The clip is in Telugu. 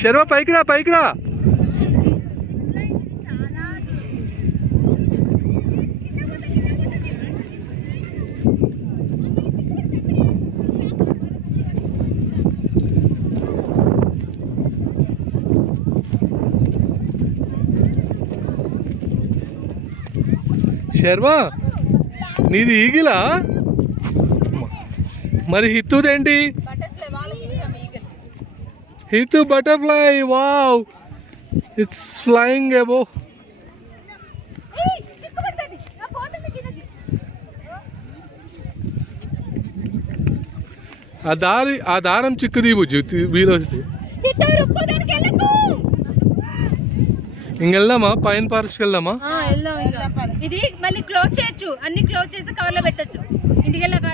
శర్వ పైకి రా, పైకి రా. శర్వా, నీది ఈగిలా? మరి హిత్తుదేంటి? హిత్తు బటర్ఫ్లై. వావ్, ఇట్స్ ఫ్లయింగ్ అబో. ఆ దారం చిక్కుది బుజ్జు, వీలొస్తే ఇంకెళ్దామా? పైన పార్క్కి వెళ్దామా? ఇది మళ్ళీ క్లోజ్ చేయొచ్చు, అన్ని క్లోజ్ చేసి కవర్లో పెట్టచ్చు. ఇంటికి వెళ్ళాక